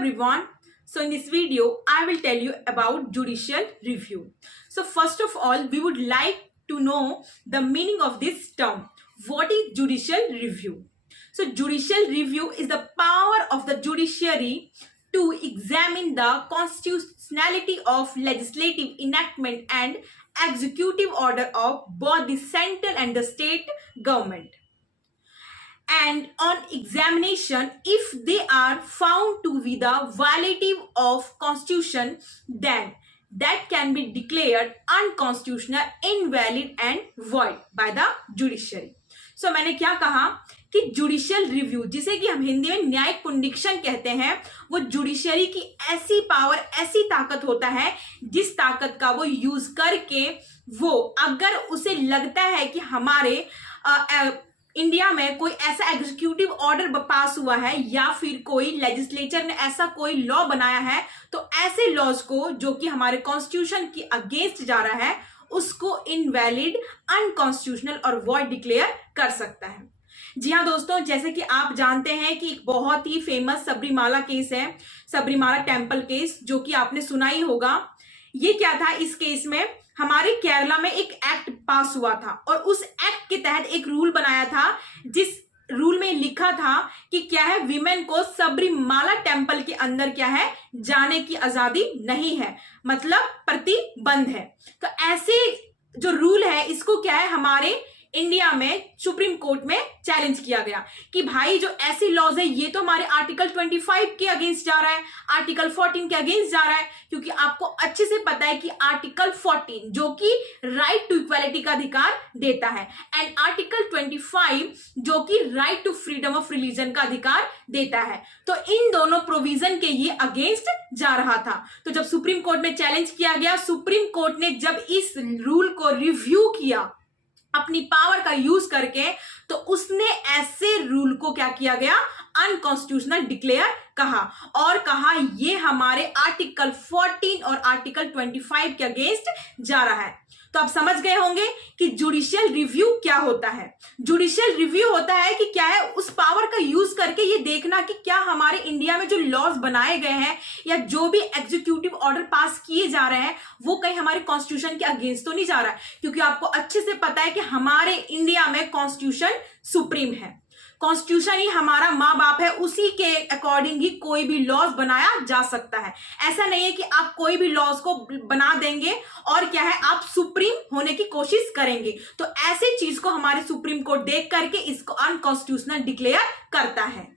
everyone. So in this video, I will tell you about judicial review. So first of all, we would like to know the meaning of this term. What is judicial review? So judicial review is the power of the judiciary to examine the constitutionality of legislative enactment and executive order of both the central and the state government. And on examination, if they are found to be the violative of constitution, then that can be declared unconstitutional, invalid and void by the judiciary. So मैंने क्या कहा कि judicial review, जिसे कि हम हिंदी में न्यायिक पुनरीक्षण कहते हैं, वो जुडिशियरी की ऐसी पावर, ऐसी ताकत होता है जिस ताकत का वो यूज करके वो अगर उसे लगता है कि हमारे इंडिया में कोई ऐसा एग्जीक्यूटिव ऑर्डर पास हुआ है या फिर कोई लेजिस्लेचर ने ऐसा कोई लॉ बनाया है, तो ऐसे लॉज को जो कि हमारे कॉन्स्टिट्यूशन की अगेंस्ट जा रहा है उसको इनवैलिड, अनकॉन्स्टिट्यूशनल और वॉइड डिक्लेयर कर सकता है। जी हाँ दोस्तों, जैसे कि आप जानते हैं कि एक बहुत ही फेमस सबरीमाला केस है, सबरीमाला टेम्पल केस, जो कि आपने सुना ही होगा। ये क्या था, इस केस में हमारे केरला में एक एक्ट पास हुआ था और उस एक्ट के तहत एक रूल बनाया था, जिस रूल में लिखा था कि क्या है, विमेन को सबरीमाला टेम्पल के अंदर क्या है, जाने की आजादी नहीं है, मतलब प्रतिबंध है। तो ऐसे जो रूल है इसको क्या है, हमारे इंडिया में सुप्रीम कोर्ट में चैलेंज किया गया कि भाई जो ऐसी लॉज है ये तो हमारे आर्टिकल 25 के अगेंस्ट जा रहा है, आर्टिकल 14 के अगेंस्ट जा रहा है, क्योंकि आपको अच्छे से पता है कि आर्टिकल 14 जो कि राइट टू इक्वालिटी का अधिकार देता है एंड आर्टिकल 25 जो कि right to freedom of religion का अधिकार देता है। तो इन दोनों प्रोविजन के ये अगेंस्ट जा रहा था। तो जब सुप्रीम कोर्ट में चैलेंज किया गया, सुप्रीम कोर्ट ने जब इस रूल को रिव्यू किया अपनी पावर का यूज करके, तो उसने ऐसे रूल को क्या किया गया, अनकॉन्स्टिट्यूशनल डिक्लेयर कहा और कहा ये हमारे आर्टिकल 14 और आर्टिकल 25 के अगेंस्ट जा रहा है। तो आप समझ गए होंगे कि जुडिशियल रिव्यू क्या होता है। जुडिशियल रिव्यू होता है कि क्या है, उस पावर का यूज करके ये देखना कि क्या हमारे इंडिया में जो लॉज बनाए गए हैं या जो भी एग्जीक्यूटिव ऑर्डर पास किए जा रहे हैं वो कहीं हमारे कॉन्स्टिट्यूशन के अगेंस्ट तो नहीं जा रहा है, क्योंकि आपको अच्छे से पता है कि हमारे इंडिया में कॉन्स्टिट्यूशन सुप्रीम है, कॉन्स्टिट्यूशन ही हमारा माँ बाप है, उसी के अकॉर्डिंग ही कोई भी लॉज बनाया जा सकता है। ऐसा नहीं है कि आप कोई भी लॉज को बना देंगे और क्या है, आप सुप्रीम होने की कोशिश करेंगे। तो ऐसे चीज को हमारे सुप्रीम कोर्ट देख करके इसको अनकॉन्स्टिट्यूशनल डिक्लेयर करता है।